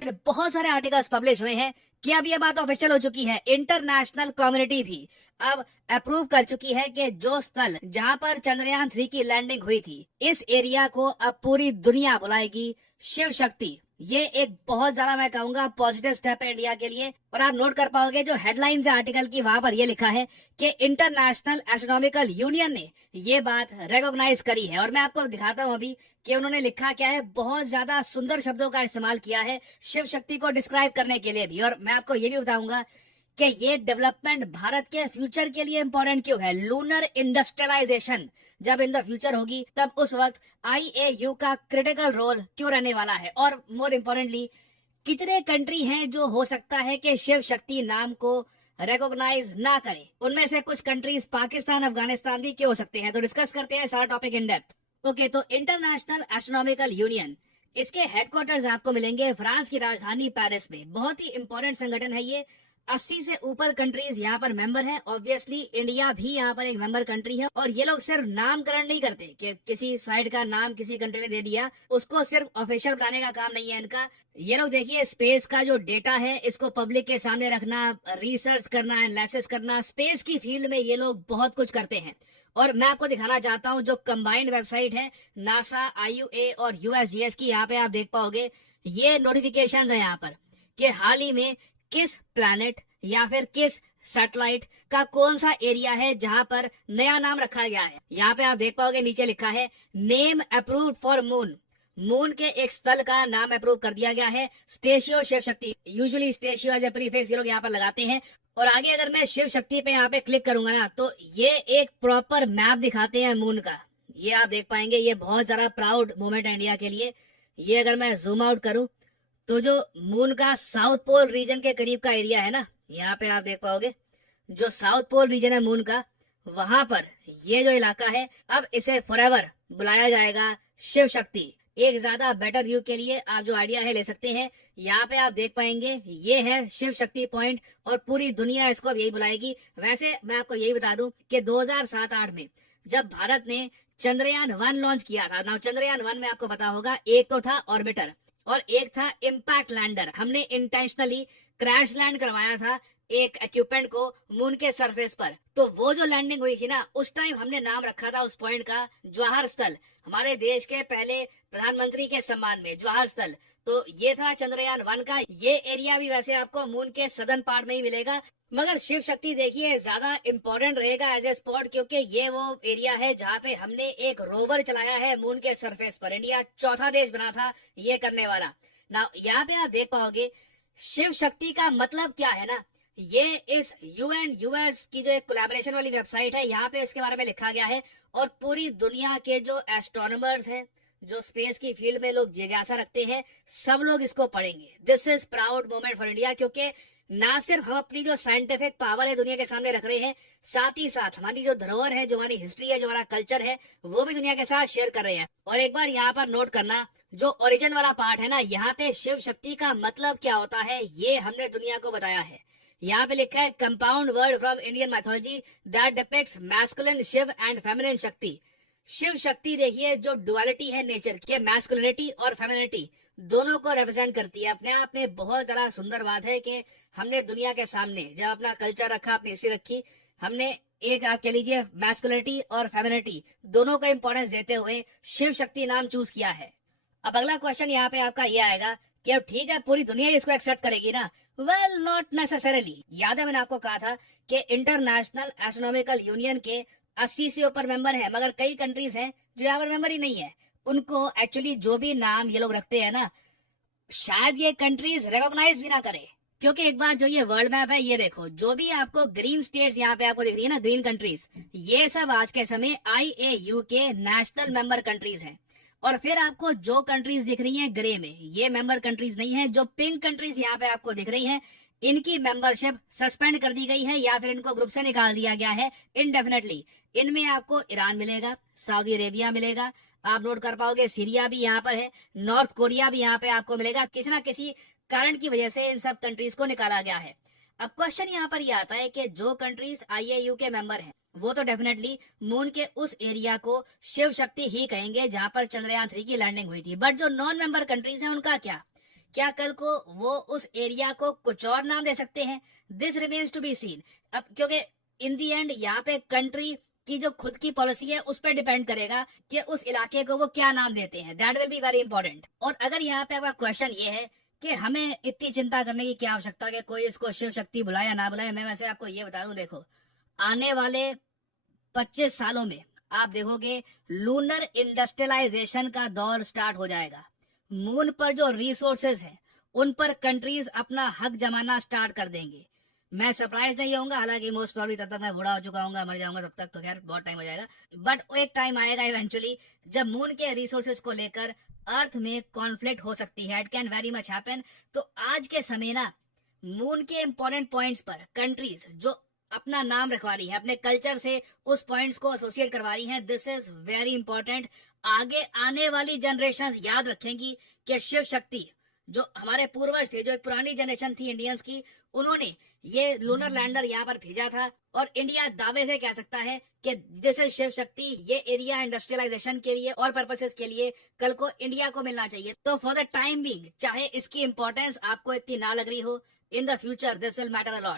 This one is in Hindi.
बहुत सारे आर्टिकल्स पब्लिश हुए हैं कि अब ये बात ऑफिशियल हो चुकी है। इंटरनेशनल कम्युनिटी भी अब अप्रूव कर चुकी है कि जो स्थल जहां पर चंद्रयान 3 की लैंडिंग हुई थी, इस एरिया को अब पूरी दुनिया बुलाएगी शिव शक्ति। ये एक बहुत ज्यादा मैं कहूंगा पॉजिटिव स्टेप है इंडिया के लिए। और आप नोट कर पाओगे जो हेडलाइंस है आर्टिकल की, वहां पर ये लिखा है कि इंटरनेशनल एस्ट्रोनॉमिकल यूनियन ने ये बात रिकॉग्नाइज करी है। और मैं आपको दिखाता हूँ अभी कि उन्होंने लिखा क्या है। बहुत ज्यादा सुंदर शब्दों का इस्तेमाल किया है शिव शक्ति को डिस्क्राइब करने के लिए भी। और मैं आपको ये भी बताऊंगा कि ये डेवलपमेंट भारत के फ्यूचर के लिए इंपॉर्टेंट क्यों है। लूनर इंडस्ट्रियलाइजेशन जब इन द फ्यूचर होगी, तब उस वक्त IAU का क्रिटिकल रोल क्यों रहने वाला है। और मोर इम्पोर्टेंटली, कितने कंट्री हैं जो हो सकता है कि शिव शक्ति नाम को रिकॉग्नाइज ना करे। उनमें से कुछ कंट्रीज पाकिस्तान, अफगानिस्तान भी क्यों हो सकते हैं। तो डिस्कस करते हैं सारा टॉपिक इन डेप्थ। ओके, तो इंटरनेशनल एस्ट्रोनॉमिकल यूनियन, इसके हेडक्वार्टर्स आपको मिलेंगे फ्रांस की राजधानी पेरिस में। बहुत ही इंपॉर्टेंट संगठन है ये। 80 से ऊपर कंट्रीज यहाँ पर मेंबर हैं। ऑब्वियसली इंडिया भी यहाँ पर एक मेंबर कंट्री है। और ये लोग सिर्फ नामकरण नहीं करते कि किसी साइड का नाम किसी कंट्री ने दे दिया, उसको सिर्फ ऑफिशियल बनाने का काम नहीं है इनका। ये लोग देखिए स्पेस का जो डेटा है इसको पब्लिक के सामने रखना, रिसर्च करना, एनालिसिस करना, स्पेस की फील्ड में ये लोग बहुत कुछ करते हैं। और मैं आपको दिखाना चाहता हूँ जो कंबाइंड वेबसाइट है नासा, IUA और USGS की, यहाँ पे आप देख पाओगे ये नोटिफिकेशंस है यहाँ पर कि हाल ही में किस प्लैनेट या फिर किस सैटेलाइट का कौन सा एरिया है जहां पर नया नाम रखा गया है। यहाँ पे आप देख पाओगे नीचे लिखा है name approved for moon. Moon के एक स्थल का नाम अप्रूव कर दिया गया है, स्टेशियो Shiv Shakti. Usually स्टेशियो as a prefix ये लोग यहाँ पर लगाते हैं। और आगे अगर मैं शिव शक्ति पे यहाँ पे क्लिक करूंगा ना, तो ये एक प्रॉपर मैप दिखाते हैं मून का। ये आप देख पाएंगे, ये बहुत ज्यादा प्राउड मोमेंट है इंडिया के लिए। ये अगर मैं जूम आउट करूं तो जो मून का साउथ पोल रीजन के करीब का एरिया है ना, यहाँ पे आप देख पाओगे जो साउथ पोल रीजन है मून का, वहां पर ये जो इलाका है, अब इसे फॉरएवर बुलाया जाएगा शिव शक्ति। एक ज्यादा बेटर व्यू के लिए आप जो आइडिया है ले सकते हैं। यहाँ पे आप देख पाएंगे ये है शिव शक्ति पॉइंट और पूरी दुनिया इसको अब यही बुलाएगी। वैसे मैं आपको यही बता दूं कि 2007-8 में जब भारत ने चंद्रयान 1 लॉन्च किया था ना, चंद्रयान 1 में आपको पता होगा एक तो था ऑर्बिटर और एक था इम्पैक्ट लैंडर। हमने इंटेंशनली क्रैश लैंड करवाया था एक इक्विपमेंट को मून के सरफेस पर। तो वो जो लैंडिंग हुई थी ना, उस टाइम हमने नाम रखा था उस पॉइंट का जवाहर स्थल। हमारे देश के पहले प्रधानमंत्री के सम्मान में जवाहर स्थल। तो ये था चंद्रयान 1 का। ये एरिया भी वैसे आपको मून के सदर्न पार्ट में ही मिलेगा, मगर शिव शक्ति देखिए ज्यादा इंपॉर्टेंट रहेगा एज ए स्पॉट, क्योंकि ये वो एरिया है जहाँ पे हमने एक रोवर चलाया है मून के सरफेस पर। इंडिया चौथा देश बना था ये करने वाला ना। यहाँ पे आप देख पाओगे शिव शक्ति का मतलब क्या है ना। ये इस UN US की जो एक कोलैबोरेशन वाली वेबसाइट है, यहाँ पे इसके बारे में लिखा गया है। और पूरी दुनिया के जो एस्ट्रोनॉमर्स हैं, जो स्पेस की फील्ड में लोग जिज्ञासा रखते हैं, सब लोग इसको पढ़ेंगे। This is proud moment for India, क्योंकि ना सिर्फ हम अपनी जो साइंटिफिक पावर है दुनिया के सामने रख रहे हैं, साथ ही साथ हमारी जो धरोहर है, जो हमारी हिस्ट्री है, जो हमारा कल्चर है, वो भी दुनिया के साथ शेयर कर रहे हैं। और एक बार यहाँ पर नोट करना, जो ओरिजिन वाला पार्ट है ना, यहाँ पे शिव शक्ति का मतलब क्या होता है ये हमने दुनिया को बताया है। यहाँ पे लिखा है compound word from Indian mythology that depicts masculine Shiva and feminine Shakti. Shiva शक्ति देखिए जो डुअलिटी है नेचर के, मैस्कुलिनिटी और फेमिनिटी दोनों को रिप्रेजेंट करती है। अपने आप में बहुत ज्यादा सुंदर बात है कि हमने दुनिया के सामने जब अपना कल्चर रखा, अपनी हिस्ट्री रखी, हमने एक आप कह लीजिए मैस्कुलिनिटी और फेमिनिटी दोनों को इंपॉर्टेंस देते हुए शिव शक्ति नाम चूज किया है। अब अगला क्वेश्चन यहाँ पे आपका ये आएगा कि अब ठीक है पूरी दुनिया इसको एक्सेप्ट करेगी ना। Well, not necessarily. याद है मैंने आपको कहा था कि इंटरनेशनल एस्ट्रोनॉमिकल यूनियन के 80 से ऊपर मेंबर है, मगर कई कंट्रीज हैं जो यहाँ पर मेंबर ही नहीं है। उनको एक्चुअली जो भी नाम ये लोग रखते हैं ना, शायद ये कंट्रीज रिकॉग्नाइज भी ना करे। क्योंकि एक बार जो ये वर्ल्ड मैप है, ये देखो जो भी आपको ग्रीन स्टेट्स यहाँ पे आपको दिख रही है ना, ग्रीन कंट्रीज, ये सब आज के समय IAU के नेशनल मेंबर कंट्रीज हैं। और फिर आपको जो कंट्रीज दिख रही हैं ग्रे में, ये मेंबर कंट्रीज नहीं है। जो पिंक कंट्रीज यहाँ पे आपको दिख रही हैं, इनकी मेंबरशिप सस्पेंड कर दी गई है या फिर इनको ग्रुप से निकाल दिया गया है इनडेफिनेटली। इनमें आपको ईरान मिलेगा, सऊदी अरेबिया मिलेगा, आप नोट कर पाओगे सीरिया भी यहाँ पर है, नॉर्थ कोरिया भी यहाँ पे आपको मिलेगा। किसी ना किसी कारण की वजह से इन सब कंट्रीज को निकाला गया है। अब क्वेश्चन यहाँ पर यह आता है कि जो कंट्रीज IAU के मेंबर हैं, वो तो डेफिनेटली मून के उस एरिया को शिव शक्ति ही कहेंगे जहां पर चंद्रयान 3 की लैंडिंग हुई थी। बट जो नॉन मेंबर कंट्रीज हैं उनका क्या? क्या कल को वो उस एरिया को कुछ और नाम दे सकते हैं? This remains to be seen. अब क्योंकि इन दी एंड यहाँ पे कंट्री की जो खुद की पॉलिसी है उस पर डिपेंड करेगा कि उस इलाके को वो क्या नाम देते हैं। That will be very important. और अगर यहाँ पे आपका क्वेश्चन ये है कि हमें इतनी चिंता करने की क्या आवश्यकता कि कोई इसको शिव शक्ति बुलाए या ना बुलाए, मैं वैसे आपको ये बता दूं, देखो आने वाले 25 सालों में आप देखोगे लूनर इंडस्ट्रियलाइजेशन का दौर स्टार्ट हो जाएगा। मून पर जो रिसोर्सेज हैं उन पर कंट्रीज अपना हक जमाना स्टार्ट कर देंगे। मैं सरप्राइज नहीं होऊंगा, हालांकि मोस्ट प्रॉब्ली तब तक मैं बूढ़ा हो चुका हूँ, मर जाऊंगा तब तक, तो खैर बहुत टाइम हो जाएगा। बट एक टाइम आएगा इवेंचुअली जब मून के रिसोर्सेज को लेकर अर्थ में कॉन्फ्लिक्ट हो सकती है। It can very much happen. तो आज के समय ना मून के इंपॉर्टेंट पॉइंट्स पर कंट्रीज जो अपना नाम रखवा रही है, अपने कल्चर से उस पॉइंट्स को एसोसिएट करवा रही हैं, दिस इज वेरी इंपॉर्टेंट। आगे आने वाली जनरेशन याद रखेंगी कि शिव शक्ति जो हमारे पूर्वज थे, जो एक पुरानी जनरेशन थी इंडियंस की, उन्होंने ये लूनर लैंडर यहाँ पर भेजा था। और इंडिया दावे से कह सकता है कि जैसे शिव शक्ति ये एरिया इंडस्ट्रियलाइजेशन के लिए और पर्पसेस के लिए कल को इंडिया को मिलना चाहिए। तो फॉर द टाइम बीइंग, चाहे इसकी इंपॉर्टेंस आपको इतनी ना लग रही हो, in the future this will matter a lot.